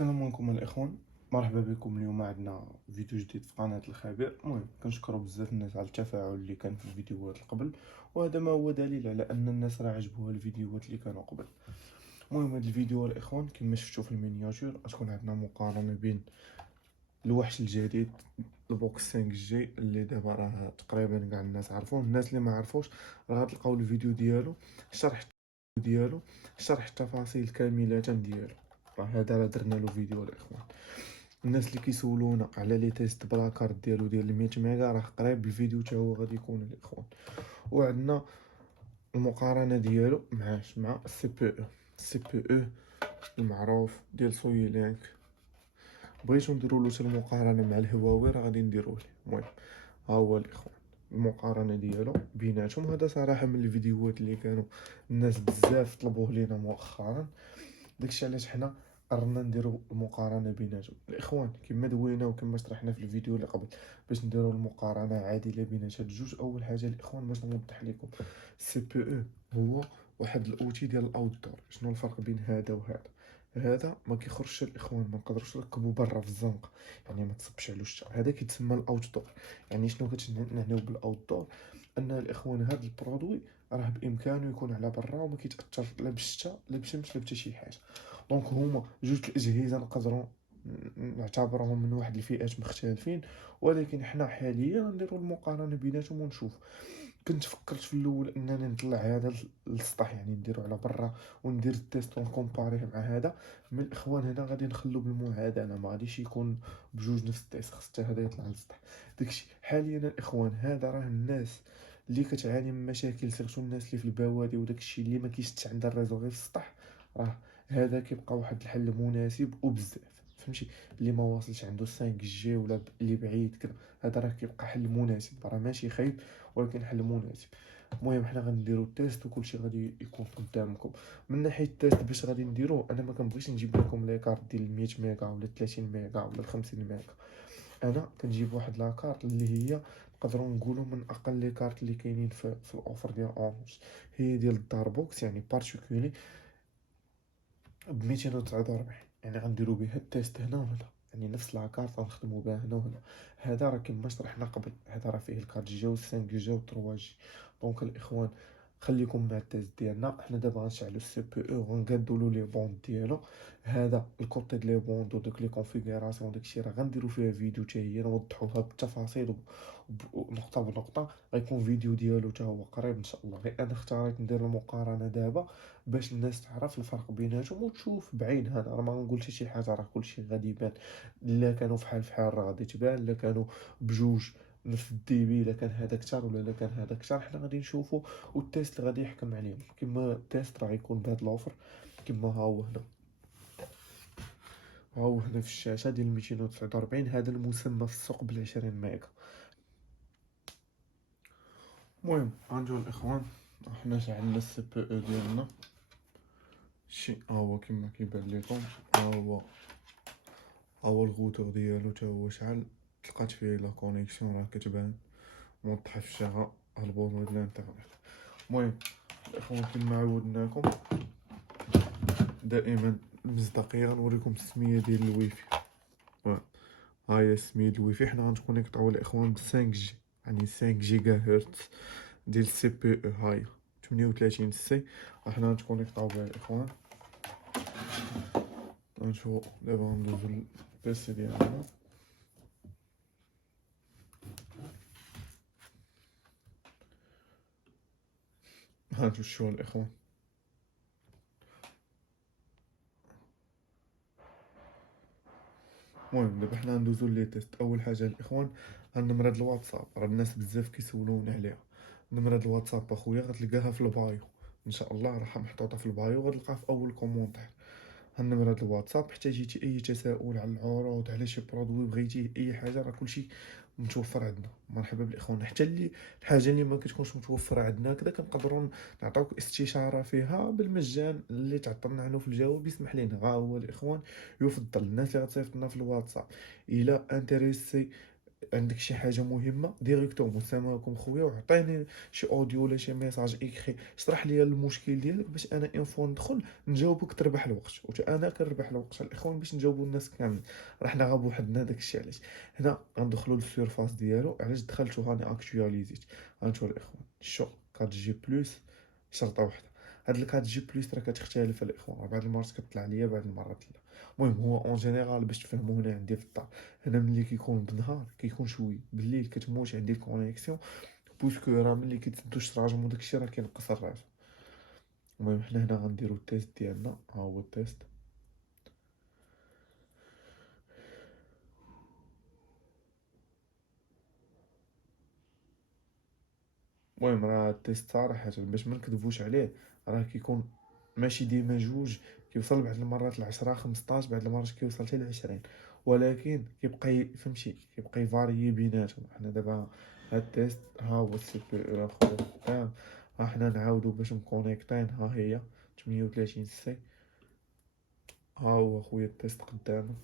السلام عليكم الاخوان، مرحبا بكم. اليوم عندنا فيديو جديد في قناه الخبير. المهم كنشكروا بزاف الناس على التفاعل اللي كان في الفيديوهات القبل، وهذا ما هو دليل على ان الناس راه عجبوها الفيديوهات اللي كانوا قبل. المهم هذا الفيديو الاخوان كما شفتوا في المينياتور غتكون عندنا مقارنه بين الوحش الجديد البوكس 5 جي اللي دابا راه تقريبا كاع الناس عارفوه. الناس اللي ما عرفوش راه غتلقاو الفيديو ديالو شرح التفاصيل كامله ديالو. راه هذا راه درنا له فيديو الاخوان. الناس اللي كيسولونا على لي تيست بلا كارت ديال 100 ميغا راه قريب الفيديو حتى هو غادي يكون الاخوان. وعندنا المقارنه ديالو مع السي بي او المعروف ديال سوي لينك. بغيتو نديرو له المقارنه مع الهواوي راه غادي نديرو ليه. المهم ها هو الاخوان المقارنه ديالو بيناتهم. هذا صراحه من الفيديوهات اللي كانوا الناس بزاف طلبوه لينا مؤخرا، داكشي علاش حنا قررنا نديرو المقارنه بيناتهم الاخوان. كما دوينا وكما شرحنا في الفيديو اللي قبل، باش نديرو المقارنه عادله بين هاد الجوج، اول حاجه الاخوان باش نوضح لكم، السي بي او هو واحد الاوتي ديال الاوتدور. شنو الفرق بين هذا وهذا؟ هذا ما كيخرجش الاخوان، ما نقدروش نركبو برا في الزنقه، يعني ما تصبش على الشتا. هذا كيتسمى الاوتدور. يعني شنو كتعنيو بالاوتدور؟ ان الاخوان هذا البرودوي راه بامكانه يكون على برا وما كيتاثر لا بالشتا لا بشمس لا حتى شي حاجه. دونك هما جوج الاجهزه نقدروا نعتبرهم من واحد الفئات مختلفين، ولكن حنا حاليا نديروا المقارنه بيناتهم ونشوف. كنت فكرت في الاول انني نطلع هذا للسطح، يعني نديرو على برا وندير التيست ونكومباريه مع هذا. من الاخوان هنا غادي نخلو بالمعادله، ما غاديش يكون بجوج نفس التيست، خص حتى هذا يطلع للسطح. داكشي حاليا الاخوان هذا راه الناس اللي كتعاني من مشاكل، سيرتو الناس اللي في البوادي وداكشي اللي ما كيشتش عندها الريزو غير في السطح، راه هذا كيبقى واحد الحل مناسب وبزاف. فهمتي؟ اللي ما واصلش عنده 5 جي ولا اللي بعيد كده، هذا راه كيبقى حل مناسب، راه ماشي خايب ولكن حل مناسب. المهم حنا غنديرو التيست وكلشي غادي يكون قدامكم. من ناحيه التيست باش غادي نديروه، انا ما كنبغيش نجيب لكم لي كارت ديال 100 ميغا ولا 30 ميغا ولا 50 ميغا. انا كنجيب واحد لاكارت اللي هي نقدروا نقولوا من اقل لي كارت اللي كاينين في الاوفر ديال اورنج. هي ديال الدار بوكس، يعني بارتيكولي ب 249. يعني غنديروا بها التيست هنا وهنا، يعني نفس لاكارت غنخدموا بها هنا وهنا. هذا راه كما شرحنا قبل، هذا راه فيه الكارت جي و 5 جي و 3 جي. دونك الاخوان خليكم مع التيست ديالنا. حنا دابا غنشعلوا السي بي او وغنقادوا له لي بوند ديالو. هذا الكوتي ديال لي بوند وداك لي كونفيغوراسيون داكشي راه غنديروا فيها فيديو حتى هي نوضحوها بالتفاصيل نقطه بنقطه. غيكون فيديو ديالو حتى هو قريب ان شاء الله. غير انا اختاريت ندير المقارنه دابا باش الناس تعرف الفرق بيناتهم وتشوف بعينها. انا ما نقولش شي حاجه، راه كلشي غادي يبان. الا كانوا فحال فحال راه غادي تبان، الا كانوا بجوج نفس الديبي، الا كان هذا كثر ولا الا كان هذا كثر، حنا غادي نشوفوا والتيست غادي يحكم عليهم. كما التيست راه يكون بهذا الاوفر كما ها هو هنا. ها هو هنا في الشاشه ديال 249، هذا المسمى في السوق بال 20 ميغا. المهم غنجيو الاخوان، حنا شعلنا السي بي او ديالنا. شي ها هو كما كيبان لكم، ها هو الغوتور ديالو تا هو شعل. تلقات فيه لا كونيكسيون راه كتبان موضحه في الشاشة، البوطون ديال الانترنت. المهم الاخوان كما عودناكم دائما المصداقيه غنوريكم السميه ديال الويفي. ها هي سميه الويفي. حنا غنكونيكطاو الاخوان ب 5 جي، يعني 5 جيجا هرتز ديال السي بي او. هاي 38 سي حنا غنكونيكطاو بها الاخوان. غنشوفو دابا ندوزو البيسي ديالنا. هانتو الشغل الاخوان. المهم دابا حنا ندوزو لي تيست. اول حاجه الاخوان النمره ديال الواتساب، راه الناس بزاف كيسولوني عليها. نمره الواتساب اخويا غتلقاها في البايو، ان شاء الله راح محطوطه في البايو، غتلقاها في اول كومونتير. النمره ديال الواتساب حتى جيتي اي تساؤل على العروض على شي برودوي بغيتيه اي حاجه، راه كلشي متوفر عندنا. مرحبا بالاخوان. حتى اللي الحاجه اللي ما كتكونش متوفره عندنا كذا كنقدروا نعطيوك استشاره فيها بالمجان. اللي تعطلنا عنه في الجواب يسمح لينا. ها هو الاخوان، يفضل الناس اللي غتصيفط لنا في الواتساب الى انتريسي عندك شي حاجه مهمه ديريكتومون السلام عليكم خويا، وعطيني شي اوديو ولا شي ميساج ايكري، اشرح لي المشكل ديالك باش انا اون فوا ندخل نجاوبك تربح الوقت، وتا انا كنربح الوقت الاخوان باش نجاوبوا الناس كامل. راه حنا غا بوحدنا، داكشي علاش هنا غندخلوا للسيرفاس ديالو. علاش دخلتو هاني اكtualiزيت. هانتو الاخوان شو 4 جي بلس شرطه واحده، هاد ال 4 جي بلس راه كتختلف الاخوان، بعض المرات كطلع ليا بعض المرات لا. المهم هو اون جينيرال باش تفهموا هنا عندي في الدار، هنا ملي كيكون بالنهار كيكون شويه، بالليل كتموت عندي الكونيكسيون، بويسكو راه ملي كيتسدو الشراجم وداكشي راه كينقص الراجل. المهم حنا هنا غنديرو التيست ديالنا، ها هو التيست. المهم راه التيست صراحه باش ما نكذبوش عليه راه كيكون ماشي ديما جوج، كيوصل بعض المرات ل10 15، بعض المرات كيوصل حتى ل20، ولكن كيبقى فهمتي كيبقى يفاريي بيناتهم. حنا دابا هاد التيست ها هو السي بي او اخويا قدام، ها حنا نعاودو باش مكونيكطين، ها هي 38 سي، ها هو خويا التيست قدامك.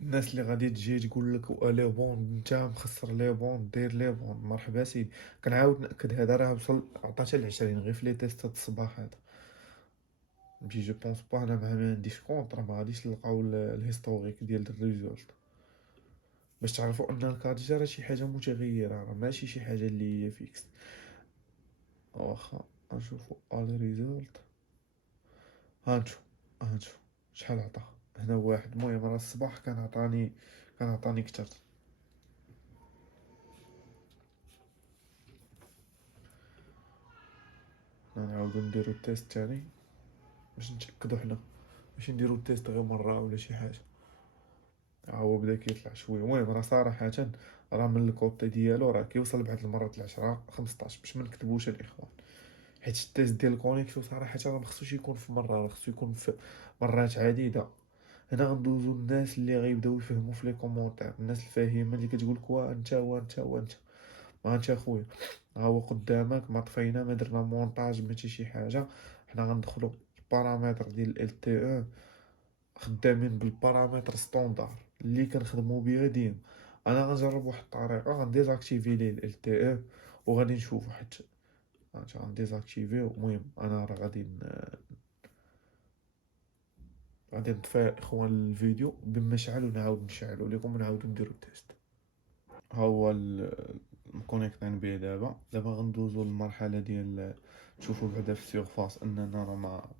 الناس اللي غادي تجي تقول لك لي بون انت مخسر لي بون دير لي بون، مرحبا سيدي. كنعاود ناكد هذا راه وصل عطاتها ل20 غير في لي تيستات الصباح هذا. ماشي جو بونس با انا مع ما عنديش كونط، راه ما غاديش نلقاو الهيستوريك ديال الريزولت، باش تعرفوا ان الكارجا راه شي حاجه متغيره، راه ماشي شي حاجه اللي هي فيكس. واخا نشوفوا الريزولت، هانتو هانتو شحال عطا هنا واحد. المهم راه الصباح كان عطاني كتر. نعاودو نديرو التيست تاني باش نتاكدو حنا، ماشي نديرو التيست غير مره ولا شي حاجه. ها هو بدا كيطلع شويه. المهم راه صراحه راه من الكوطي ديالو راه كيوصل بعض المرات ل10 15 باش ما نكتبوش الاخوان، حيت التيست ديال الكونيكسيون صراحه راه مخصوش يكون في مره، راه خصو يكون في مرات عديده. هنا غندوزو الناس اللي غيبداو يفهموا في لي كومونتير، الناس الفاهمه اللي كتقول لك انت وانت. ما انت اخويا ها هو قدامك، ما طفينا ما درنا مونتاج ما حتى شي حاجه. حنا غندخلو البارامتر ديال ال تي او، خدامين بالبارامتر ستوندار اللي كنخدمو بها ديما. انا غنجرب واحد الطريقه غنديزاكتيفي ليه ال تي او وغادي نشوفو، حيت غنديزاكتيفيو. المهم انا راه غادي نطفي اخوان الفيديو بمشعل ونعاود نشعلو لكم ونعاودو نديرو التيست. ها هو مكونيكطين بيه دابا غندوزو للمرحله ديال تشوفوا بعدا في السيرفاس اننا راه ما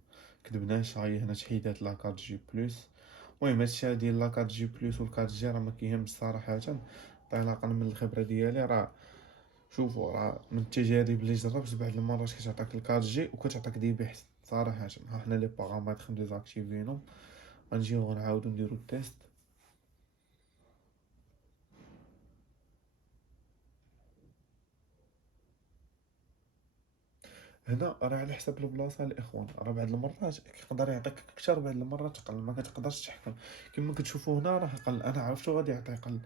كدبناش. هاي هنا تحيدات لا 4 جي بلس. المهم هادشي ديال لا 4 جي بلس وال 4 جي راه ما كيهمش صراحه، انطلاقا من الخبره ديالي. راه شوفوا راه من التجارب اللي جربت بعض المرات كتعطيك ال 4 جي وكتعطيك دي بي احسن صراحه. ها حنا لي بارامتر ديزاكتيفينهم، غنجيو غنعاودو نديرو التيست. هنا راه على حسب البلاصه الاخوان، راه بعض المرات كيقدر يعطيك اكثر، بعض المرات قل، ما كتقدرش تحكم. كما كتشوفوا هنا راه قل، انا عرفتو غادي يعطي قل.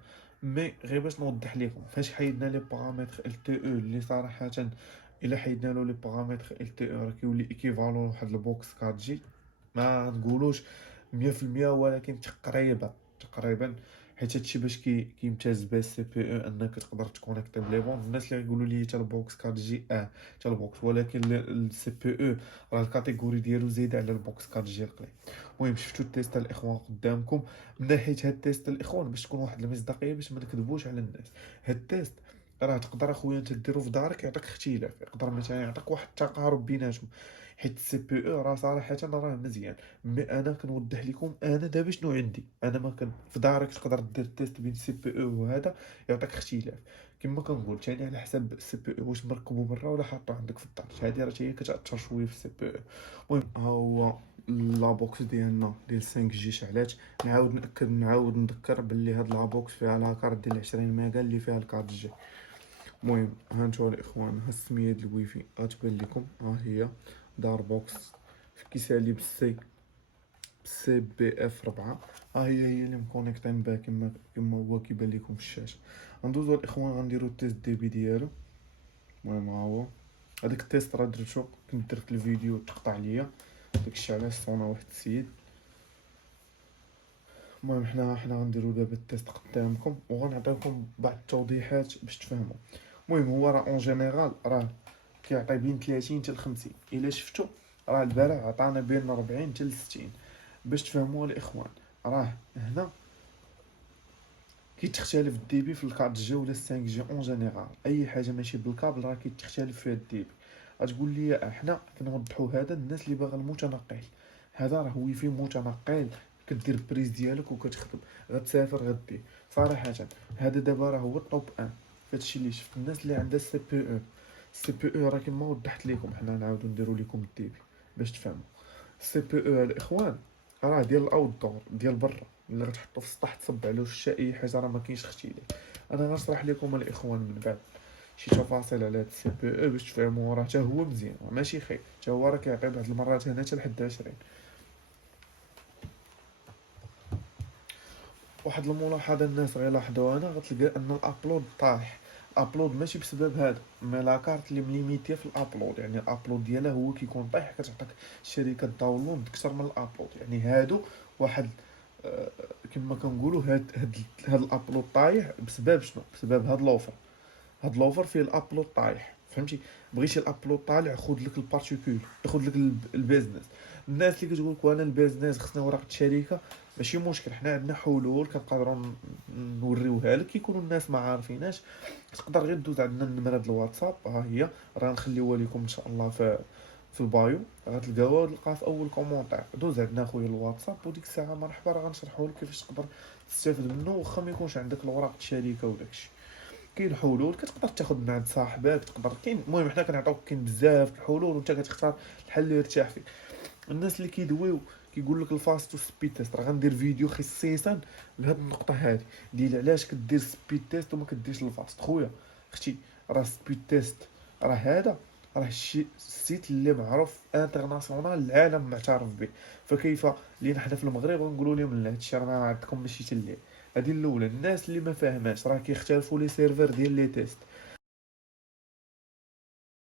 مي غير باش نوضح لكم فاش حيدنا لي بارامتر ال تي او اللي صراحه الا حيدنا له لي بارامتر ال تي او راه كيولي ايكيفالون لواحد البوكس 4 جي. ما نقولوش 100% ولكن تقريبا. حيت هادشي باش كيمتاز به السي بي او انك تقدر تكونيكتي بلي بون. الناس اللي يقولوا لي حتى البوكس 4 جي حتى البوكس، ولكن السي بي او راه الكاتيجوري ديالو زايده على البوكس 4 جي القليل. المهم شفتوا التيست الاخوان قدامكم. من ناحيه هاد التيست الاخوان باش تكون واحد المصداقيه باش ما نكذبوش على الناس، هاد التيست راه تقدر اخويا انت ديرو في دارك يعطيك اختلاف، يقدر مثلا يعطيك واحد التقارب بيناتهم. حيت السي بي او راه صراحه راه مزيان. مي انا كنوضح لكم انا دابا شنو عندي، انا ما كان في دارك تقدر دير تيست بين السي بي او وهذا يعطيك اختلاف. كما كنقول ثاني على حسب السي بي او واش مركبو برا ولا حاطو عندك في الدار، هذه راه هي كتاثر شويه في السي بي او. المهم ها هو لابوكس ديالنا ديال 5 جي شعلات. نعاود ناكد نعاود نذكر باللي هاد لابوكس فيها لاكارت ديال 20 ميغا اللي فيها الكارت جي. المهم ها نتوما الاخوان، ها السميه ديال الويفي غتبان لكم، ها هي دار بوكس في كيسالي سي بي اف 4. ها هي اللي مكونيكطين بها، كما هو كيبان لكم في الشاشه. غندوزو الاخوان غنديرو التيست ديبي ديالو. المهم ها هو هذاك التيست راه درتو، كنت درت الفيديو تقطع ليا داكشي علاش صونا واحد السيد. المهم حنا غنديرو دابا التيست قدامكم وغنعطيوكم بعض التوضيحات باش تفهموا. المهم هو راه اون جينيرال راه كيعطي بين 30 حتى ل 50، الا شفتو راه البارح عطانا بين 40 حتى ل 60. باش تفهموا الاخوان راه هنا كيتختلف الديبي في الكارت جي ولا 5 جي اون جينيرال، اي حاجه ماشي بالكابل راه كيتختلف فيها الديبي. غتقول لي حنا كنوضحوا هذا الناس اللي باغا المتنقل، هذا راه ويفي متنقل، كدير بريز ديالك وكتخدم، غتسافر غدي. صراحه هذا دابا راه هو الطوب 1 فهادشي اللي شفت. الناس اللي عندها سي بي او، سي بي او راه كما وضحت لكم، حنا نعاودو نديرو لكم الديبي باش تفهموا. السي بي او الاخوان راه ديال الاوت دور، ديال برا، اللي غتحطو في السطح تصب عليه الشتا اي حاجه، راه ما كاينش اختلاف. انا غنشرح لكم الاخوان من بعد شي تفاصيل على هاد السي بي او باش تفهموا. راه حتى هو مزيان ماشي خايب، حتى هو راه كيعطي بعض المرات هنا حتى لحد 20. واحد الملاحظه الناس غيلاحظوها انا، غتلقى ان الابلود طايح. الابلود ماشي بسبب هذا، مي لاكارت اللي مليميتيه في الابلود، يعني الابلود ديالها هو كيكون طايح، كتعطيك الشركه داونلود اكثر من الابلود. يعني هادو واحد كما كنقولوا هاد الابلود طايح بسبب شنو؟ بسبب هاد لوفر. هاد لوفر فيه الابلود طايح، فهمتي؟ بغيتي الابلود طالع خذ لك البارتيكول، خذ لك البيزنس. الناس اللي كتقول لك انا البيزنس خصنا ورقه شركه، ماشي مشكل، حنا عندنا حلول كنقدروا نوريوها لك. يكونوا الناس ما عارفيناش، تقدر غير دوز عندنا النمره ديال الواتساب، ها هي راه نخليوها لكم ان شاء الله في البايو، غتلقاوها تلقاها في اول كومونتير. دوز عندنا خويا الواتساب وديك الساعه مرحبا راه غنشرحوا لك كيفاش تقدر تستافد منه، واخا ما يكونش عندك الوراق الشركه وداكشي. كاين حلول كتقدر تاخذ من عند صاحبك، تقدر كاين. المهم حنا كنعطيوك كاين بزاف الحلول وانت كتختار الحل اللي يرتاح فيك. الناس اللي كيدويو كيقول لك الفاست سبيد تيست، راه غندير فيديو خصيصا لهاد النقطه هذه ديال علاش كدير سبيد تيست وما كديرش الفاست. خويا اختي راه سبيد تيست راه هذا راه شي سيت اللي معروف انترناسيونال، العالم معترف به. فكيف لينا حنا في المغرب غنقولوا لهم لا هادشي راه عندكم ماشي تلي. هذه الاولى. الناس اللي ما فاهماش راه كيختلفوا لي سيرفر ديال لي تيست.